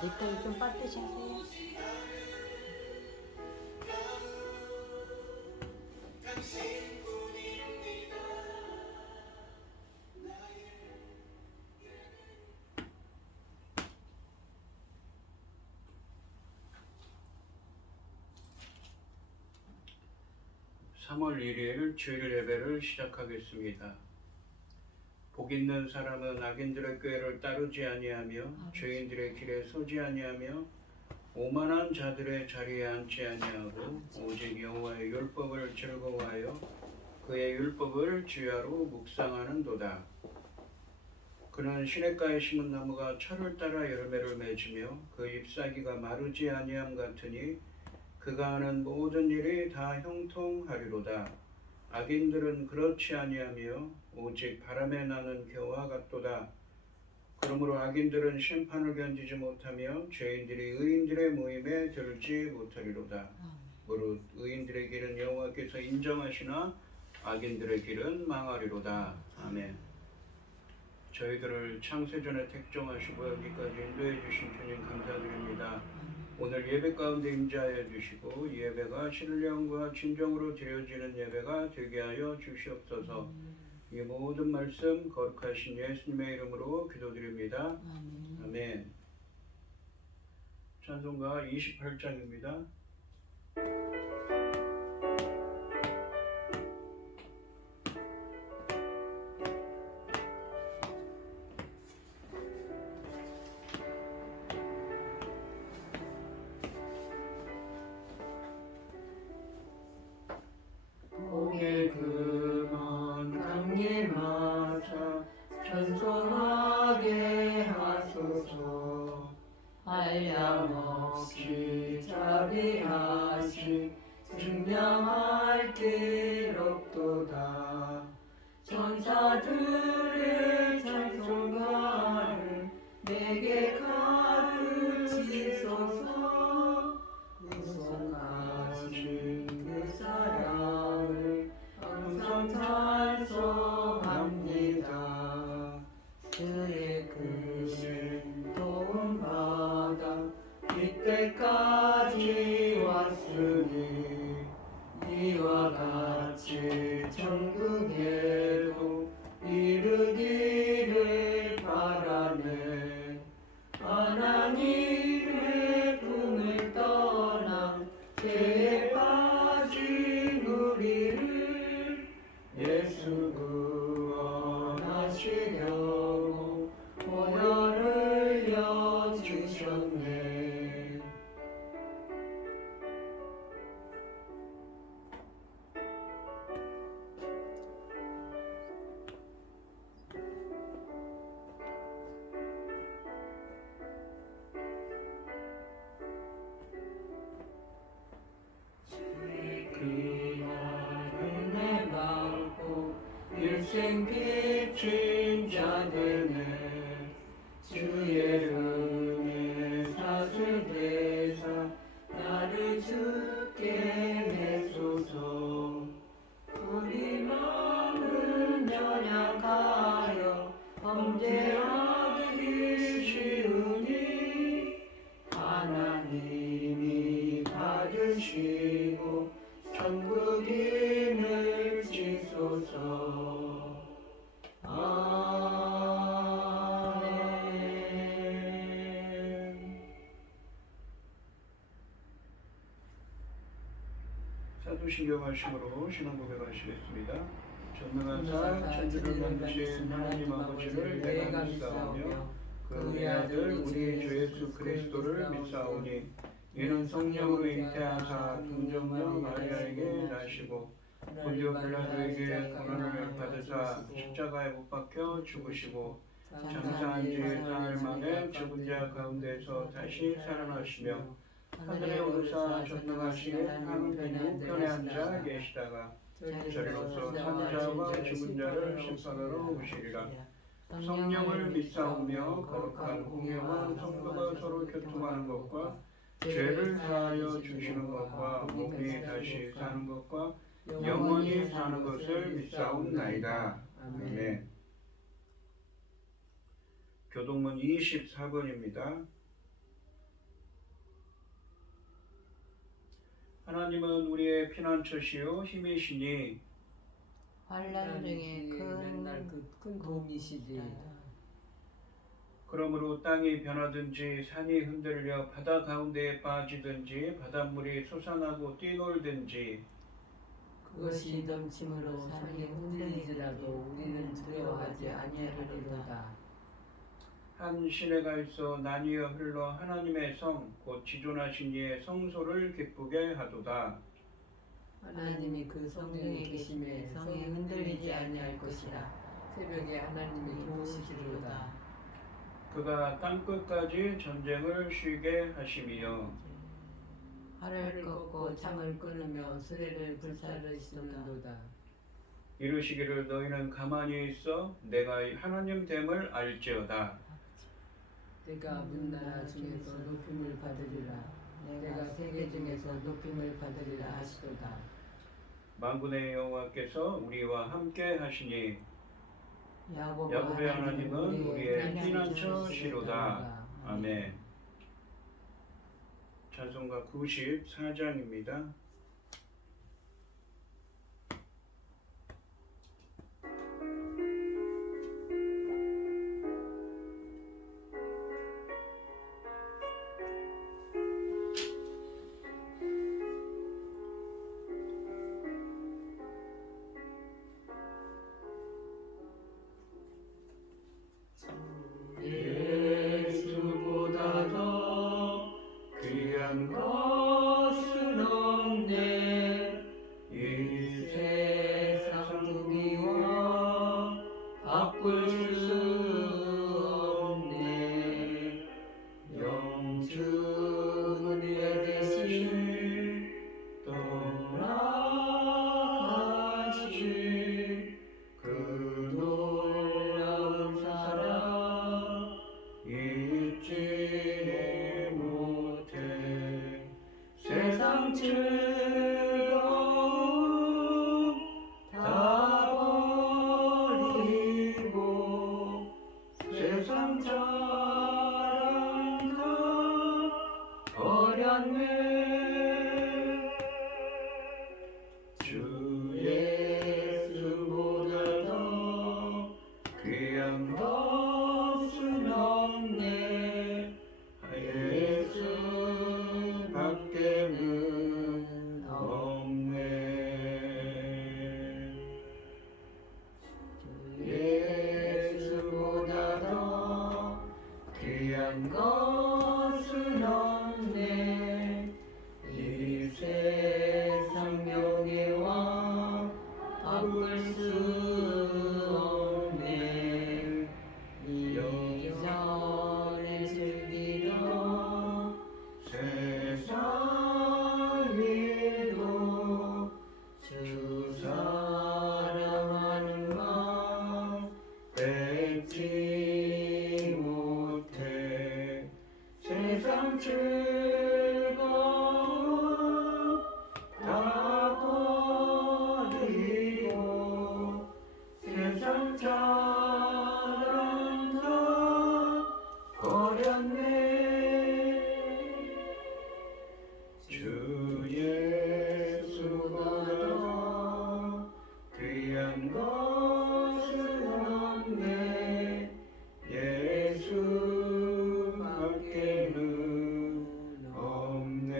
넥타이 좀 빠듯이 하세요. (3월 1일) 주일 예배를 시작하겠습니다. 복 있는 사람은 악인들의 꾀를 따르지 아니하며 죄인들의 길에 서지 아니하며 오만한 자들의 자리에 앉지 아니하고 오직 여호와의 율법을 즐거워하여 그의 율법을 주야로 묵상하는도다. 그는 시냇가에 심은 나무가 철을 따라 열매를 맺으며 그 잎사귀가 마르지 아니함 같으니 그가 하는 모든 일이 다 형통하리로다. 악인들은 그렇지 아니하며 오직 바람에 나는 겨와 같도다. 그러므로 악인들은 심판을 견디지 못하며 죄인들이 의인들의 모임에 들지 못하리로다. 무릇 의인들의 길은 여호와께서 인정하시나 악인들의 길은 망하리로다. 아멘. 저희들을 창세전에 택정하시고 여기까지 인도해 주신 주님 감사드립니다. 오늘 예배 가운데 임재하여 주시고 이 예배가 신령과 진정으로 드려지는 예배가 되게 하여 주시옵소서. 이 모든 말씀 거룩하신 예수님의 이름으로 기도드립니다. 아멘. 찬송가 28장입니다. 복의 근원 강림하사 찬송하게 하소서. 한량없이 자비하시 증명할 길 없도다. 천사들의 찬송가를 내게 가르치소서. 우선하신 그 사랑을 항상 찬송합니다. 그의 크신 도움받아 이때까지 왔으니 이와 같이 천국에도 이르기를 바라네. 하나님의 품을 떠나 죄에 빠진 우리를 예수 구원하시려고 보혈을 흘려주셨네. 은혜 받고 일생 빚진 자들네. 주의 은혜 사슬대사 나를 주께 내소서. 우리 마음은 연약하여 범죄하기 쉬우니 하나님이 받으시고 천국인을 지소서. 아멘. 사도신경 말씀으로 신앙 고백하시겠습니다. 전능한 자 천지를 만드신 하나님 아버지를 내가 믿사오며 그 외아들 우리 주 예수 그리스도를 믿사오니 이는 성령으로 잉태하사 동정녀 마리아에게 나시고 본디오 빌라도에게 고난을 받으사 십자가에 못 박혀 죽으시고 장사한 지 사흘 만에 죽은 자 가운데서 다시 살아나시며 하늘에 오르사 전능하신 하나님 우편에 앉아 계시다가 저리로서 산자와 죽은 자를 심판하러 오시리라. 성령을 믿사오며 거룩한 공예와 성도가 서로 교통하는 것과 죄를 사하여 주시는 것과 몸이 다시 사는 것과 영원히 사는 것을 믿사옵나이다. 아멘. 교동문 24번입니다. 하나님은 우리의 피난처시요 힘이시니 환난 중에 맨날 큰 도움이시지. 그러므로 땅이 변하든지 산이 흔들려 바다 가운데에 빠지든지 바닷물이 솟아나고 뛰놀든지 그것이 넘침으로 산이 흔들리더라도 우리는 두려워하지 아니하리로다. 한 시내가 있어 나뉘어 흘러 하나님의 성 곧 지존하신 이의 성소를 기쁘게 하도다. 하나님이 그 성중에 계심에 성이 흔들리지 아니할 것이라. 새벽에 하나님이 도우시리로다. 그가 땅끝까지 전쟁을 쉬게 하심이요 활을 꺾고 창을 끊으며 수레를 불사르시는도다. 이르시기를 너희는 가만히 있어 내가 하나님 됨을 알지어다. 내가 문나라 중에서 높임을 받으리라. 내가 세계 중에서 높임을 받으리라 하시도다. 만군의 여호와께서 우리와 함께 하시니 야곱의 하나님은 우리의 피난처시로다. 아멘. 찬송가 94장입니다. 예수보다 더 귀한 것은 없네. 이 세상 두기와 바꿀 수 없네. 영주 내 대신 떠나가시 그 놀라운 사랑 잊지 못해. 세상 즐거움 다 버리고 세상 자랑 다 버렸네. 주 예수보다 더 귀한 것은 없네. 예수 밖에는 없네. 예수보다 더 귀한 것은 없네. 이 세상 명예와 바꿀 수 없네. 이전에 즐기던 세상 일도 주 사랑하는 마음 뺏지 못해. 세상 즐거움 다 버리고 세상 자랑 다 버렸네. 주 예수보다 더 귀한 것은 없네. 예수 밖에는 없네.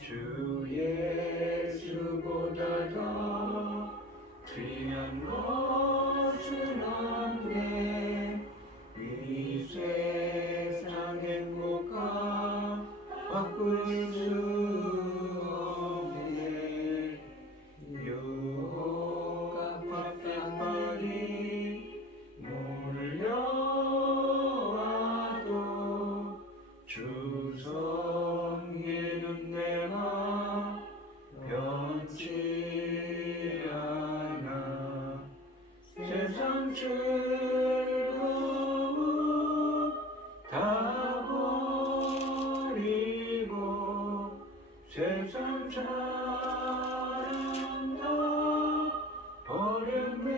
주 예수보다 더 귀한 것은 없네. 이 세상 행복과 바꿀 수 없네. 유혹과 핍박이 사랑 다 버렸네.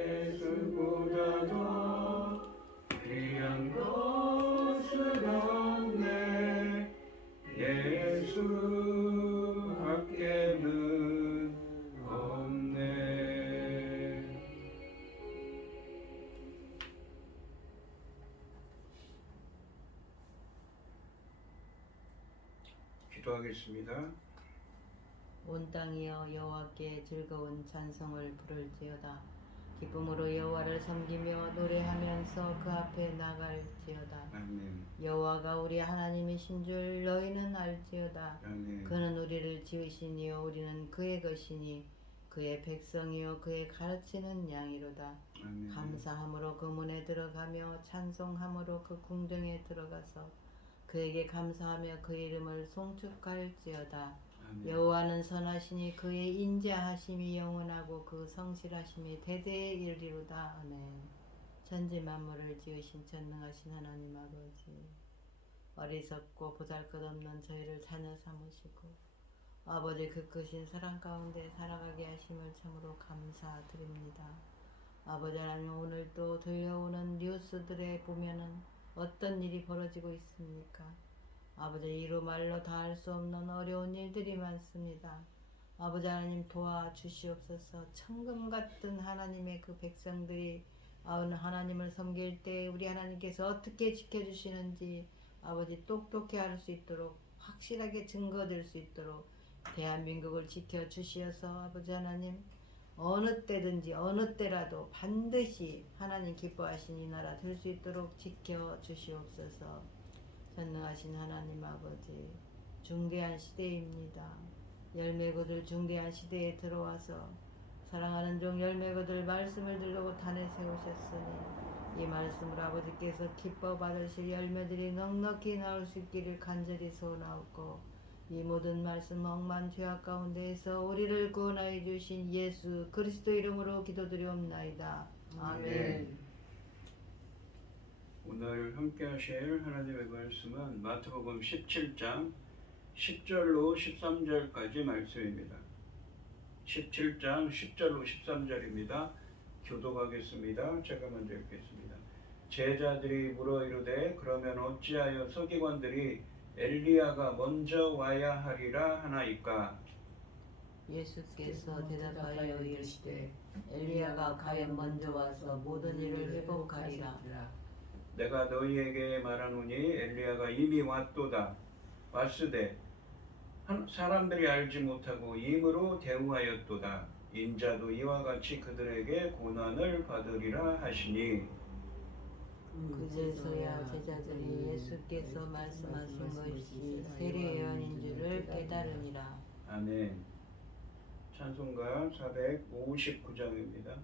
예수보다 더 귀한 것은 없네. 예수 밖에는 없네. 기도하겠습니다. 온 땅이여 여호와께 즐거운 찬송을 부를지어다. 기쁨으로 여호와를 섬기며 노래하면서 그 앞에 나갈지어다. 아멘. 여호와가 우리 하나님이신 줄 너희는 알지어다. 아멘. 그는 우리를 지으시니요 우리는 그의 것이니 그의 백성이요 그의 가르치는 양이로다. 아멘. 감사함으로 그 문에 들어가며 찬송함으로 그 궁정에 들어가서 그에게 감사하며 그의 이름을 송축할지어다. 아멘. 여호와는 선하시니 그의 인자하심이 영원하고 그 성실하심이 대대에 이르리로다. 아멘. 천지 만물을 지으신 전능하신 하나님 아버지, 어리석고 보잘것없는 저희를 자녀 삼으시고 아버지 그 크신 사랑 가운데 살아가게 하심을 참으로 감사드립니다. 아버지 하나님, 오늘 또 들려오는 뉴스들에 보면은 어떤 일이 벌어지고 있습니까? 아버지, 이루 말로 다 할 수 없는 어려운 일들이 많습니다. 아버지 하나님, 도와주시옵소서. 천금 같은 하나님의 그 백성들이 하나님을 섬길 때 우리 하나님께서 어떻게 지켜주시는지 아버지 똑똑히 알 수 있도록, 확실하게 증거될 수 있도록 대한민국을 지켜주시어서 아버지 하나님, 어느 때든지 어느 때라도 반드시 하나님 기뻐하신 이 나라 될 수 있도록 지켜주시옵소서. 전능하신 하나님 아버지, 중대한 시대입니다. 열매고들 중대한 시대에 들어와서 사랑하는 종 열매고들 말씀을 들고 단에 세우셨으니 이 말씀을 아버지께서 기뻐 받으실 열매들이 넉넉히 나올 수 있기를 간절히 소원하옵고, 이 모든 말씀 억만 죄악 가운데에서 우리를 구원하여 주신 예수 그리스도 이름으로 기도드리옵나이다. 아멘. 오늘 함께 하실 하나님의 말씀은 마태복음 17장 10절로 13절까지 말씀입니다. 17장 10절로 13절입니다. 교독하겠습니다. 제가 먼저 읽겠습니다. 제자들이 물어 이르되 그러면 어찌하여 서기관들이 엘리야가 먼저 와야 하리라 하나이까? 예수께서 대답하여 이르시되 엘리야가 과연 먼저 와서 모든 일을 회복하리라. 내가 너희에게 말하노니 엘리야가 이미 왔도다. 왔으되 사람들이 알지 못하고 임으로 대우하였도다. 인자도 이와 같이 그들에게 고난을 받으리라 하시니, 그제서야 제자들이 예수께서 말씀하신 것이 세례 예언인 줄을 깨달으니라. 아멘. 찬송가 459장입니다.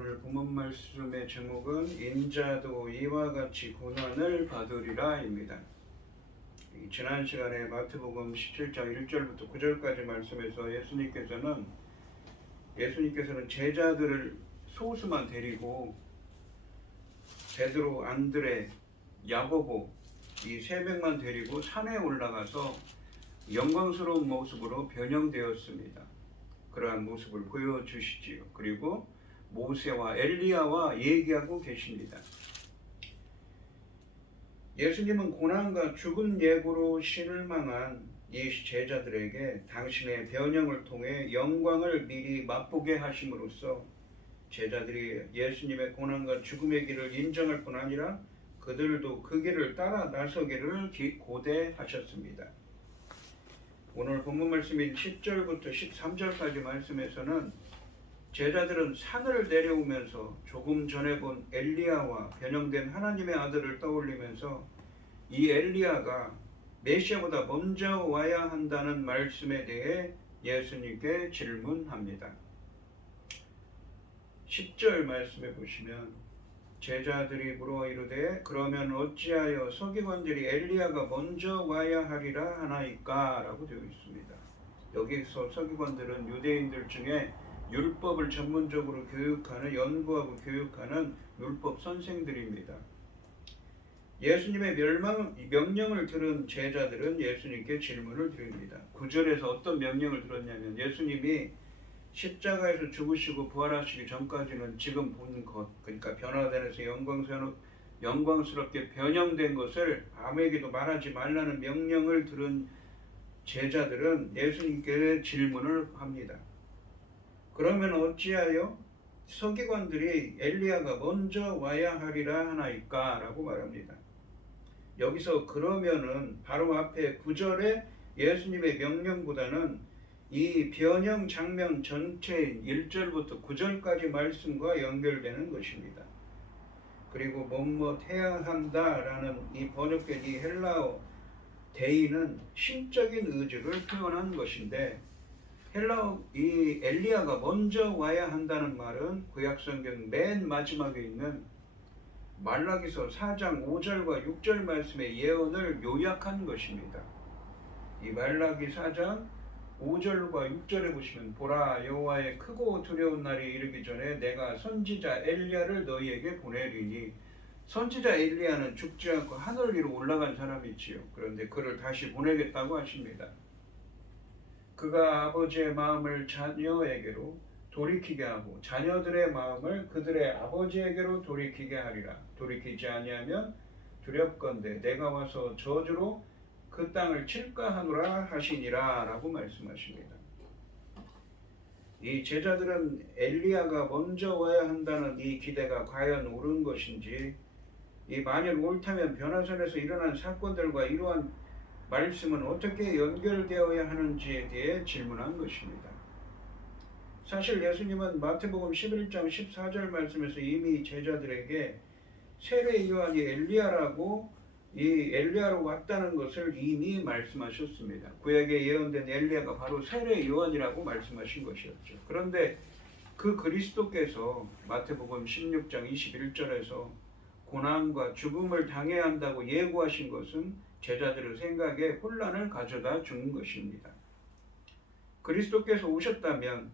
오늘 본문 말씀의 제목은 인자도 이와 같이 고난을 받으리라입니다. 지난 시간에 마태복음 17장 1절부터 9절까지 말씀에서 예수님께서는 제자들을 소수만 데리고 베드로, 안드레, 야고보 이 세 명만 데리고 산에 올라가서 영광스러운 모습으로 변형되었습니다. 그러한 모습을 보여주시지요. 그리고 모세와 엘리야와 얘기하고 계십니다. 예수님은 고난과 죽음 예고로 실망한 이 제자들에게 당신의 변형을 통해 영광을 미리 맛보게 하심으로써 제자들이 예수님의 고난과 죽음의 길을 인정할 뿐 아니라 그들도 그 길을 따라 나서기를 고대하셨습니다. 오늘 본문 말씀인 10절부터 13절까지 말씀에서는 제자들은 산을 내려오면서 조금 전에 본 엘리야와 변형된 하나님의 아들을 떠올리면서 이 엘리야가 메시아보다 먼저 와야 한다는 말씀에 대해 예수님께 질문합니다. 10절 말씀에 보시면 제자들이 물어 이르되 그러면 어찌하여 서기관들이 엘리야가 먼저 와야 하리라 하나이까? 라고 되어 있습니다. 여기서 서기관들은 유대인들 중에 율법을 전문적으로 연구하고 교육하는 율법 선생들입니다. 예수님의 명령을 들은 제자들은 예수님께 질문을 드립니다. 9절에서 어떤 명령을 들었냐면 예수님이 십자가에서 죽으시고 부활하시기 전까지는 지금 본 것, 그러니까 변화되어서 영광스럽게 변형된 것을 아무에게도 말하지 말라는 명령을 들은 제자들은 예수님께 질문을 합니다. 그러면 어찌하여 서기관들이 엘리야가 먼저 와야 하리라 하나이까? 라고 말합니다. 여기서 그러면은 바로 앞에 9절에 예수님의 명령보다는 이 변형 장면 전체인 1절부터 9절까지 말씀과 연결되는 것입니다. 그리고 뭐뭐 해야 한다라는 이 번역된 이 헬라어 데이는 신적인 의지를 표현한 것인데 이 엘리야가 먼저 와야 한다는 말은 구약성경 맨 마지막에 있는 말라기서 4장 5절과 6절 말씀의 예언을 요약한 것입니다. 이 말라기 4장 5절과 6절에 보시면 보라 여호와의 크고 두려운 날이 이르기 전에 내가 선지자 엘리야를 너희에게 보내리니 선지자 엘리야는 죽지 않고 하늘 위로 올라간 사람이지요. 그런데 그를 다시 보내겠다고 하십니다. 그가 아버지의 마음을 자녀에게로 돌이키게 하고 자녀들의 마음을 그들의 아버지에게로 돌이키게 하리라. 돌이키지 아니하면 두렵건대 내가 와서 저주로 그 땅을 칠까 하노라 하시니라 라고 말씀하십니다. 이 제자들은 엘리야가 먼저 와야 한다는 이 기대가 과연 옳은 것인지 만일 옳다면 변화선에서 일어난 사건들과 이러한 말씀은 어떻게 연결되어야 하는지에 대해 질문한 것입니다. 사실 예수님은 마태복음 11장 14절 말씀에서 이미 제자들에게 세례 요한이 엘리야로 왔다는 것을 이미 말씀하셨습니다. 구약에 예언된 엘리야가 바로 세례 요한이라고 말씀하신 것이었죠. 그런데 그 그리스도께서 마태복음 16장 21절에서 고난과 죽음을 당해야 한다고 예고하신 것은 제자들의 생각에 혼란을 가져다 준 것입니다. 그리스도께서 오셨다면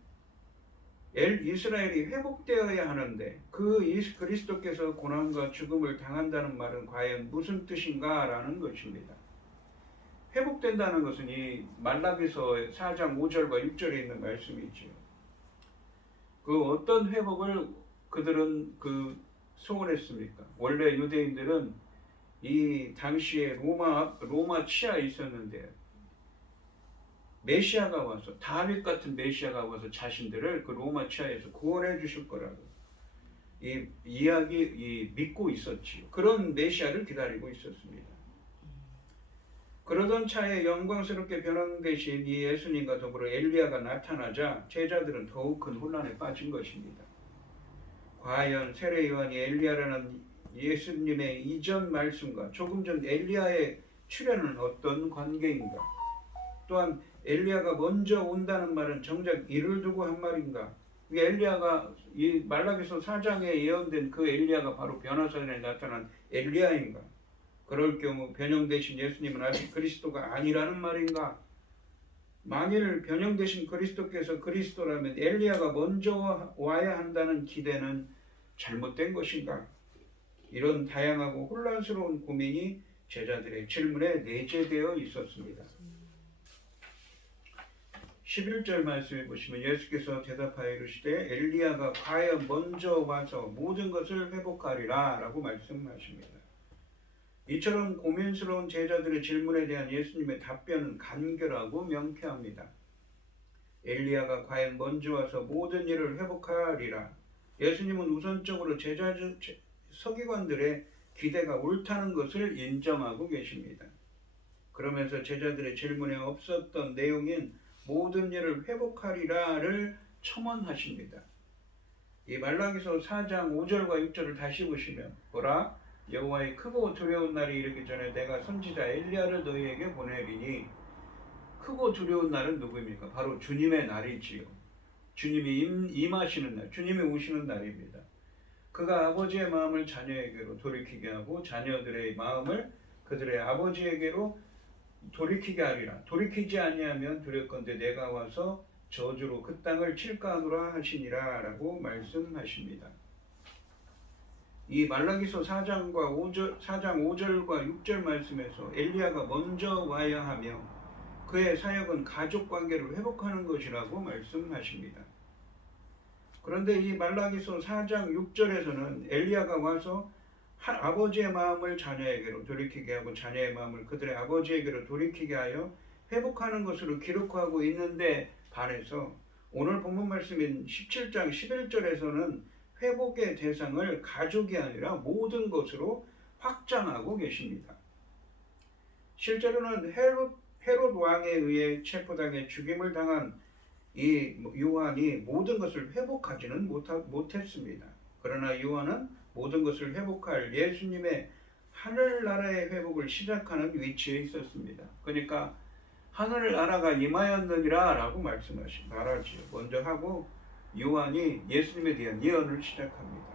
이스라엘이 회복되어야 하는데 그리스도께서 고난과 죽음을 당한다는 말은 과연 무슨 뜻인가 라는 것입니다. 회복된다는 것은 이 말라기서 4장 5절과 6절에 있는 말씀이지요. 그 어떤 회복을 그들은 소원했습니까? 원래 유대인들은 이 당시에 로마 치하에 있었는데 메시아가 와서 다윗 같은 메시아가 와서 자신들을 그 로마 치하에서 구원해 주실 거라고 믿고 있었지요. 그런 메시아를 기다리고 있었습니다. 그러던 차에 영광스럽게 변형되신 이 예수님과 더불어 엘리야가 나타나자 제자들은 더욱 큰 혼란에 빠진 것입니다. 과연 세례 요한이 엘리야라는 예수님의 이전 말씀과 조금 전 엘리야의 출현은 어떤 관계인가? 또한 엘리야가 먼저 온다는 말은 정작 이를 두고 한 말인가? 이 엘리야가 이 말라기서 4장에 예언된 그 엘리야가 바로 변화산에 나타난 엘리야인가? 그럴 경우 변형되신 예수님은 아직 그리스도가 아니라는 말인가? 만일 변형되신 그리스도께서 그리스도라면 엘리야가 먼저 와야 한다는 기대는 잘못된 것인가? 이런 다양하고 혼란스러운 고민이 제자들의 질문에 내재되어 있었습니다. 11절 말씀에 보시면 예수께서 대답하여 이르시되 엘리야가 과연 먼저 와서 모든 것을 회복하리라 라고 말씀하십니다. 이처럼 고민스러운 제자들의 질문에 대한 예수님의 답변은 간결하고 명쾌합니다. 엘리야가 과연 먼저 와서 모든 일을 회복하리라. 예수님은 우선적으로 서기관들의 기대가 옳다는 것을 인정하고 계십니다. 그러면서 제자들의 질문에 없었던 내용인 모든 일을 회복하리라를 첨언하십니다. 이 말라기서 4장 5절과 6절을 다시 보시면 보라 여호와의 크고 두려운 날이 이르기 전에 내가 선지자 엘리야를 너희에게 보내리니 크고 두려운 날은 누구입니까? 바로 주님의 날이지요. 주님이 임하시는 날, 주님이 오시는 날입니다. 그가 아버지의 마음을 자녀에게로 돌이키게 하고 자녀들의 마음을 그들의 아버지에게로 돌이키게 하리라. 돌이키지 아니하면 두렵건대 내가 와서 저주로 그 땅을 칠까 하노라 하시니라 라고 말씀하십니다. 이 말라기서 4장 5절과 6절 말씀에서 엘리야가 먼저 와야 하며 그의 사역은 가족관계를 회복하는 것이라고 말씀하십니다. 그런데 이 말라기서 4장 6절에서는 엘리야가 와서 아버지의 마음을 자녀에게로 돌이키게 하고 자녀의 마음을 그들의 아버지에게로 돌이키게 하여 회복하는 것으로 기록하고 있는데 반해서 오늘 본문 말씀인 17장 11절에서는 회복의 대상을 가족이 아니라 모든 것으로 확장하고 계십니다. 실제로는 헤롯 왕에 의해 체포당해 죽임을 당한 이 요한이 모든 것을 회복하지는 못했습니다. 그러나 요한은 모든 것을 회복할 예수님의 하늘나라의 회복을 시작하는 위치에 있었습니다. 그러니까 하늘나라가 임하였느니라 라고 말하지요. 먼저 하고 요한이 예수님에 대한 예언을 시작합니다.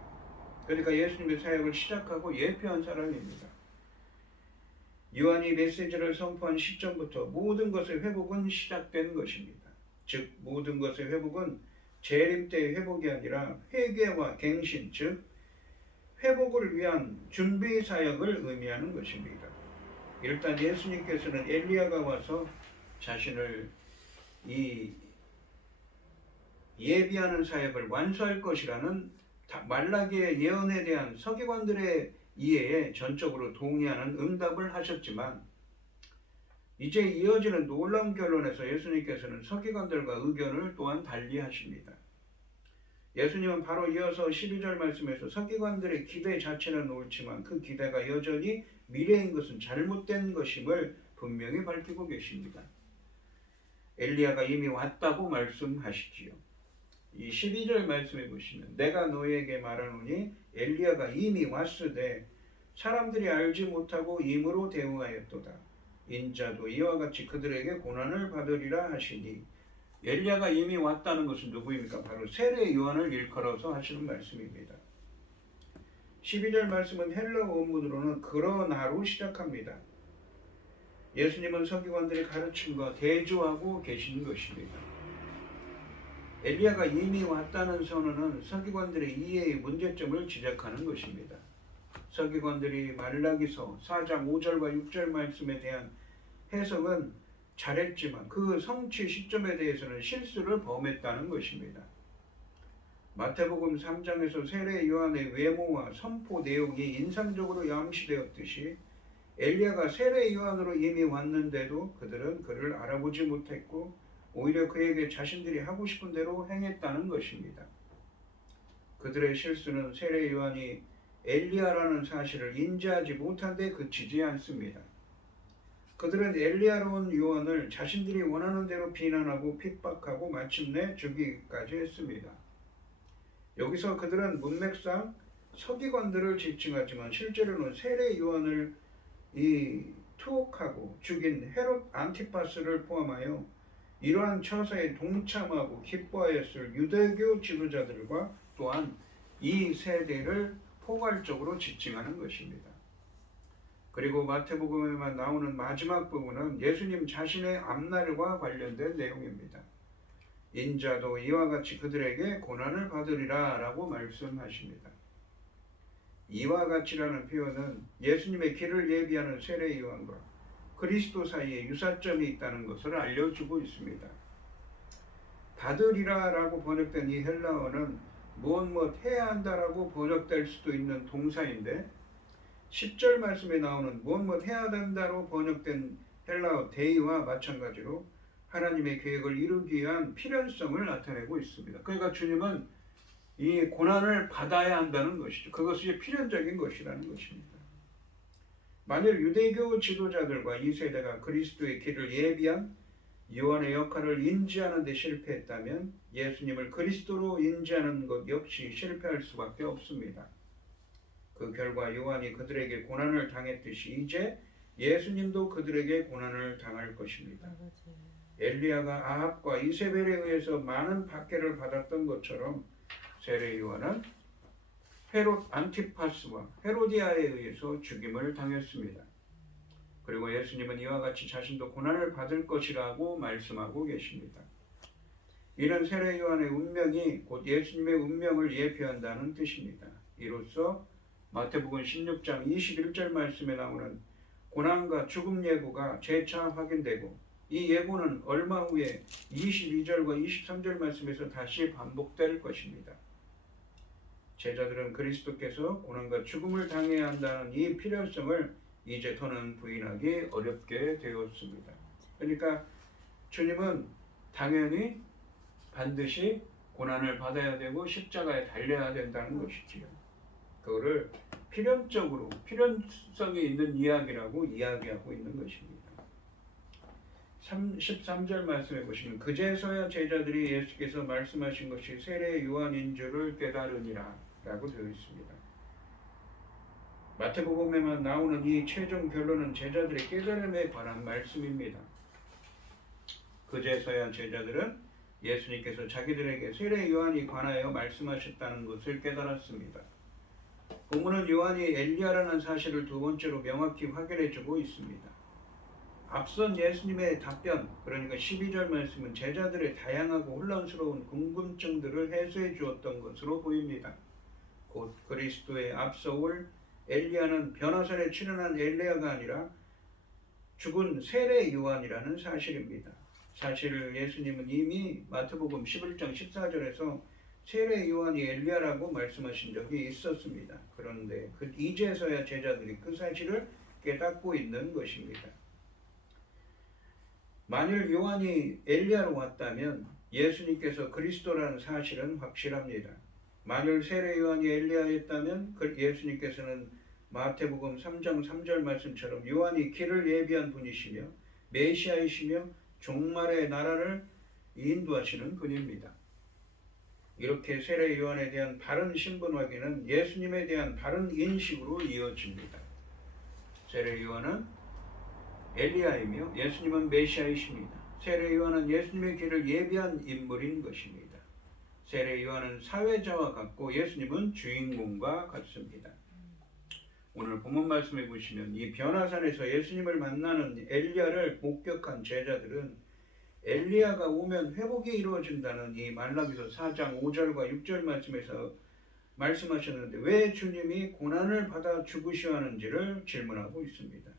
그러니까 예수님의 사역을 시작하고 예표한 사람입니다. 요한이 메시지를 선포한 시점부터 모든 것의 회복은 시작된 것입니다. 즉 모든 것의 회복은 재림 때의 회복이 아니라 회개와 갱신, 즉 회복을 위한 준비 사역을 의미하는 것입니다. 일단 예수님께서는 엘리야가 와서 자신을 이 예비하는 사역을 완수할 것이라는 말라기의 예언에 대한 서기관들의 이해에 전적으로 동의하는 응답을 하셨지만 이제 이어지는 놀라운 결론에서 예수님께서는 서기관들과 의견을 또한 달리하십니다. 예수님은 바로 이어서 12절 말씀에서 서기관들의 기대 자체는 옳지만 그 기대가 여전히 미래인 것은 잘못된 것임을 분명히 밝히고 계십니다. 엘리야가 이미 왔다고 말씀하시지요. 이 12절 말씀해 보시면 내가 너희에게 말하노니 엘리야가 이미 왔으되 사람들이 알지 못하고 임으로 대응하였도다. 인자도 이와 같이 그들에게 고난을 받으리라 하시니 엘리야가 이미 왔다는 것은 누구입니까? 바로 세례 요한을 일컬어서 하시는 말씀입니다. 12절 말씀은 헬라 원문으로는 그러나로 시작합니다. 예수님은 서기관들의 가르침과 대조하고 계신 것입니다. 엘리야가 이미 왔다는 선언은 서기관들의 이해의 문제점을 지적하는 것입니다. 서기관들이 말라기서 4장 5절과 6절 말씀에 대한 해석은 잘했지만 그 성취 시점에 대해서는 실수를 범했다는 것입니다. 마태복음 3장에서 세례 요한의 외모와 선포 내용이 인상적으로 암시되었듯이 엘리야가 세례 요한으로 이미 왔는데도 그들은 그를 알아보지 못했고 오히려 그에게 자신들이 하고 싶은 대로 행했다는 것입니다. 그들의 실수는 세례 요한이 엘리야라는 사실을 인지하지 못한 데 그치지 않습니다. 그들은 엘리야로 온 요한을 자신들이 원하는 대로 비난하고 핍박하고 마침내 죽이기까지 했습니다. 여기서 그들은 문맥상 서기관들을 지칭하지만 실제로는 세례 요한을 투옥하고 죽인 헤롯 안티파스를 포함하여 이러한 처사에 동참하고 기뻐하였을 유대교 지도자들과 또한 이 세대를 포괄적으로 지칭하는 것입니다. 그리고 마태복음에만 나오는 마지막 부분은 예수님 자신의 앞날과 관련된 내용입니다. 인자도 이와 같이 그들에게 고난을 받으리라 라고 말씀하십니다. 이와 같이라는 표현은 예수님의 길을 예비하는 세례 요한과 그리스도 사이에 유사점이 있다는 것을 알려주고 있습니다. 받으리라 라고 번역된 이 헬라어는 무엇 해야 한다라고 번역될 수도 있는 동사인데 10절 말씀에 나오는 무엇 해야 된다로 번역된 헬라어 데이와 마찬가지로 하나님의 계획을 이루기 위한 필연성을 나타내고 있습니다. 그러니까 주님은 이 고난을 받아야 한다는 것이죠. 그것이 필연적인 것이라는 것입니다. 만일 유대교 지도자들과 이 세대가 그리스도의 길을 예비한 요한의 역할을 인지하는 데 실패했다면 예수님을 그리스도로 인지하는 것 역시 실패할 수밖에 없습니다. 그 결과 요한이 그들에게 고난을 당했듯이 이제 예수님도 그들에게 고난을 당할 것입니다. 엘리야가 아합과 이세벨에 의해서 많은 박해를 받았던 것처럼 세례 요한은 헤롯 안티파스와 헤로디아에 의해서 죽임을 당했습니다. 그리고 예수님은 이와 같이 자신도 고난을 받을 것이라고 말씀하고 계십니다. 이는 세례 요한의 운명이 곧 예수님의 운명을 예표한다는 뜻입니다. 이로써 마태복음 16장 21절 말씀에 나오는 고난과 죽음 예고가 재차 확인되고 이 예고는 얼마 후에 22절과 23절 말씀에서 다시 반복될 것입니다. 제자들은 그리스도께서 고난과 죽음을 당해야 한다는 이 필요성을 이제 더는 부인하기 어렵게 되었습니다. 그러니까 주님은 당연히 반드시 고난을 받아야 되고 십자가에 달려야 된다는 것이지요. 그거를 필연적으로 필연성이 있는 이야기라고 이야기하고 있는 것입니다. 13절 말씀해 보시면 그제서야 제자들이 예수께서 말씀하신 것이 세례 요한인 줄을 깨달으니라 라고 되어 있습니다. 마태복음에만 나오는 이 최종 결론은 제자들의 깨달음에 관한 말씀입니다. 그제서야 제자들은 예수님께서 자기들에게 세례 요한이 관하여 말씀하셨다는 것을 깨달았습니다. 본문은 요한이 엘리야라는 사실을 두 번째로 명확히 확인해주고 있습니다. 앞선 예수님의 답변, 그러니까 12절 말씀은 제자들의 다양하고 혼란스러운 궁금증들을 해소해 주었던 것으로 보입니다. 곧 그리스도의 앞서올 엘리야는 변화산에 출현한 엘리야가 아니라 죽은 세례 요한이라는 사실입니다. 사실 예수님은 이미 마태복음 11장 14절에서 세례 요한이 엘리야라고 말씀하신 적이 있었습니다. 그런데 이제서야 제자들이 그 사실을 깨닫고 있는 것입니다. 만일 요한이 엘리야로 왔다면 예수님께서 그리스도라는 사실은 확실합니다. 만일 세례 요한이 엘리야였다면 예수님께서는 마태복음 3장 3절 말씀처럼 요한이 길을 예비한 분이시며 메시아이시며 종말의 나라를 인도하시는 분입니다. 이렇게 세례 요한에 대한 바른 신분 확인은 예수님에 대한 바른 인식으로 이어집니다. 세례 요한은 엘리야이며 예수님은 메시아이십니다. 세례 요한은 예수님의 길을 예비한 인물인 것입니다. 세례 요한은 사회자와 같고 예수님은 주인공과 같습니다. 오늘 본문 말씀해 보시면 이 변화산에서 예수님을 만나는 엘리야를 목격한 제자들은 엘리야가 오면 회복이 이루어진다는 이 말라기서 4장 5절과 6절 말씀에서 말씀하셨는데 왜 주님이 고난을 받아 죽으셔야 하는지를 질문하고 있습니다.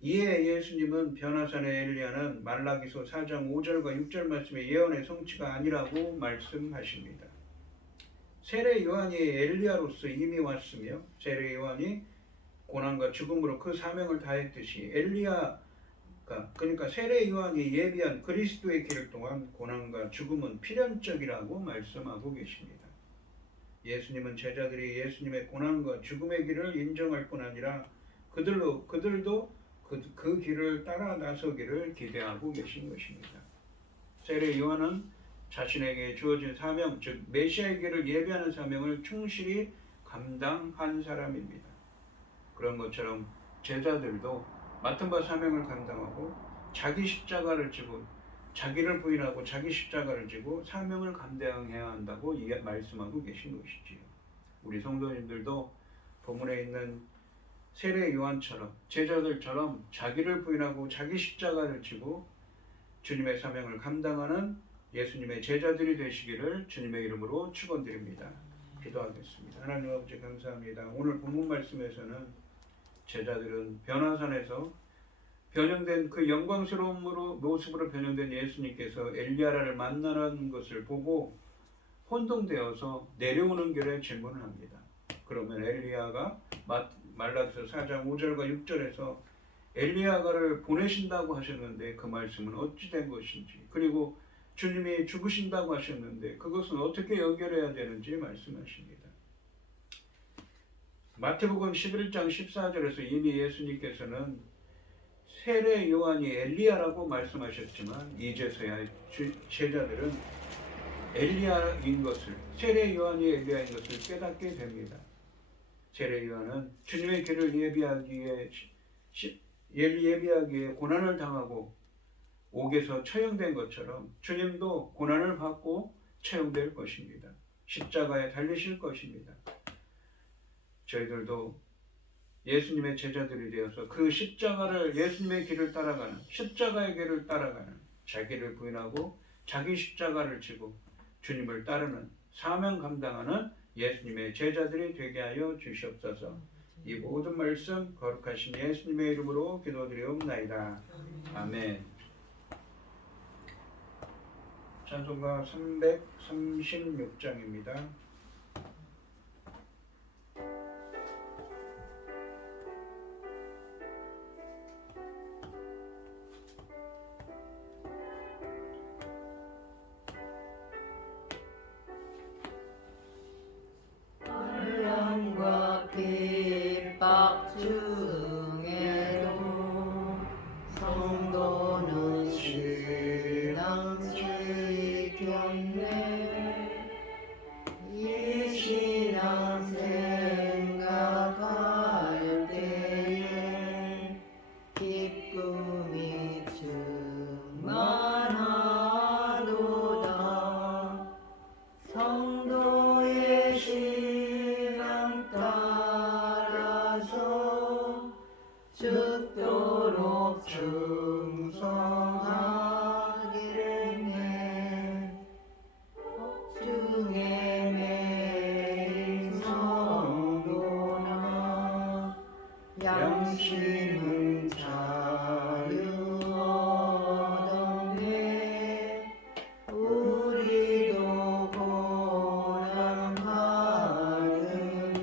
이에 예수님은 변화산의 엘리야는 말라기서 4장 5절과 6절 말씀의 예언의 성취가 아니라고 말씀하십니다. 세례 요한이 엘리야로서 이미 왔으며 세례 요한이 고난과 죽음으로 그 사명을 다했듯이 그러니까 세례 요한이 예비한 그리스도의 길 동안 고난과 죽음은 필연적이라고 말씀하고 계십니다. 예수님은 제자들이 예수님의 고난과 죽음의 길을 인정할 뿐 아니라 그들도 그 길을 따라 나서기를 기대하고 계신 것입니다. 세례 요한은 자신에게 주어진 사명, 즉 메시아의 길을 예비하는 사명을 충실히 감당한 사람입니다. 그런 것처럼 제자들도 맡은 바 사명을 감당하고 자기 십자가를 지고 자기를 부인하고 자기 십자가를 지고 사명을 감당해야 한다고 말씀하고 계신 것이지요. 우리 성도님들도 본문에 있는 세례 요한처럼 제자들처럼 자기를 부인하고 자기 십자가를 지고 주님의 사명을 감당하는 예수님의 제자들이 되시기를 주님의 이름으로 축원드립니다. 기도하겠습니다. 하나님 아버지 감사합니다. 오늘 본문 말씀에서는 제자들은 변화산에서 변형된 그 영광스러운 모습으로 변형된 예수님께서 엘리야를 만나는 것을 보고 혼동되어서 내려오는 길에 질문을 합니다. 그러면 엘리야가 말라기서 4장 5절과 6절에서 엘리야가를 보내신다고 하셨는데 그 말씀은 어찌 된 것인지, 그리고 주님이 죽으신다고 하셨는데 그것은 어떻게 연결해야 되는지 말씀하십니다. 마태복음 11장 14절에서 이미 예수님께서는 세례 요한이 엘리야라고 말씀하셨지만 이제서야 제자들은 엘리야인 것을, 세례 요한이 엘리야인 것을 깨닫게 됩니다. 세례 요한은 주님의 길을 예비하기에 고난을 당하고 옥에서 처형된 것처럼 주님도 고난을 받고 처형될 것입니다. 십자가에 달리실 것입니다. 저희들도 예수님의 제자들이 되어서 그 십자가를, 예수님의 길을 따라가는, 십자가의 길을 따라가는, 자기를 부인하고 자기 십자가를 지고 주님을 따르는, 사명 감당하는 예수님의 제자들이 되게 하여 주시옵소서. 이 모든 말씀 거룩하신 예수님의 이름으로 기도드리옵나이다. 아멘. 찬송가 336장입니다. 환란과 핍박 중에도 성도는 신앙 지켰네. 이 신앙 생각할 때에 기쁨이 충만하도다. 성도의 신앙 따라서 죽도록 충성하겠네. 중에 매인 성도나 양심은 자유 얻었네. 우리도 고난 받으며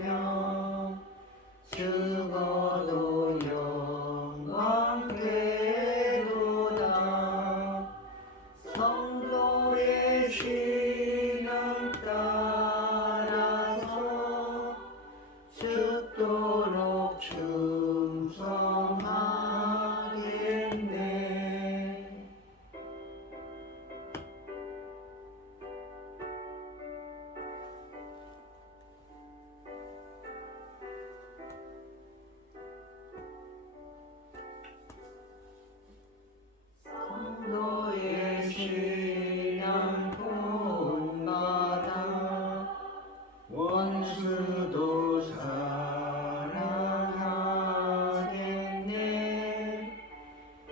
죽어도 영광 되도다. 성도의 신앙 따라서 죽도록 충성하겠네. 성도의 신앙 본받아 원수도 사랑하겠네.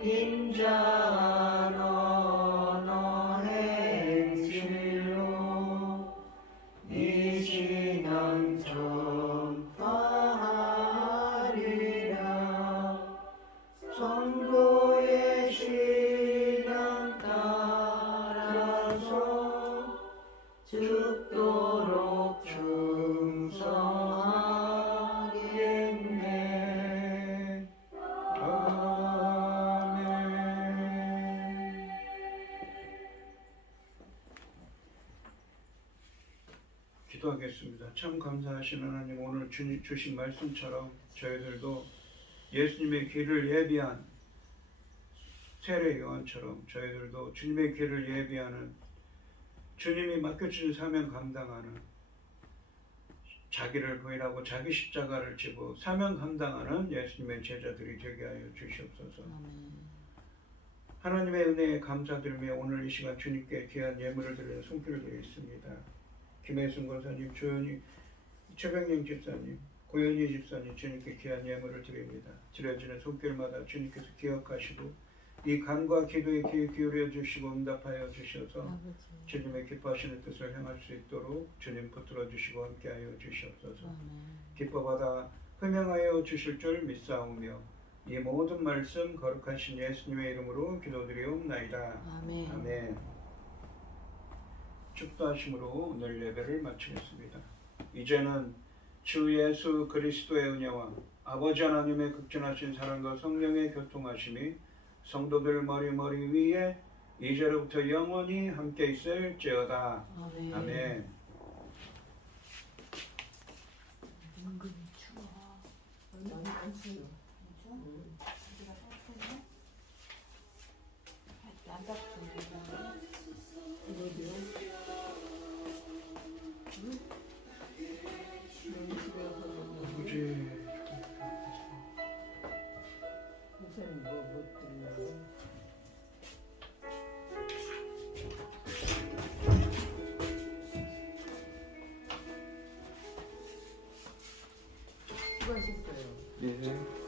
인자한 언어 행실로 이 신앙 전파하리라. 성도의 신앙 따라서 죽도록 충성하겠네. 아멘. 기도하겠습니다. 참 감사하신 하나님, 오늘 주신 말씀처럼 저희들도 예수님의 길을 예비한 세례 요한처럼 저희들도 주님의 길을 예비하는, 주님이 맡겨주신 사명 감당하는, 자기를 부인하고 자기 십자가를 지고 사명 감당하는 예수님의 제자들이 되게 하여 주시옵소서. 하나님의 은혜에 감사드리며 오늘 이 시간 주님께 귀한 예물을 드리는 손길을 드리겠습니다. 김혜순 권사님, 최병영 집사님, 고현희 집사님 주님께 귀한 예물을 드립니다. 드려지는 손길마다 주님께서 기억하시고 이 간과 기도에 귀 기울여 주시고 응답하여 주셔서 아버지. 주님의 기뻐하시는 뜻을 행할 수 있도록 주님 붙들어 주시고 함께하여 주시옵소서. 아멘. 기뻐받아 흠명하여 주실 줄 믿사오며 이 모든 말씀 거룩하신 예수님의 이름으로 기도드리옵나이다. 아멘. 아멘. 축도하심으로 오늘 예배를 마치겠습니다. 이제는 주 예수 그리스도의 은혜와 아버지 하나님의 극진하신 사랑과 성령의 교통하심이 성도들 머리 위에 이제로부터 영원히 함께 있을지어다. 아멘. 아멘. 은근히 추워. 안 추워. 안 닦습니다. 이거요? 응? 너무 집에 가서 아버지 선생님 못 드려요? 수고하셨어요. 네.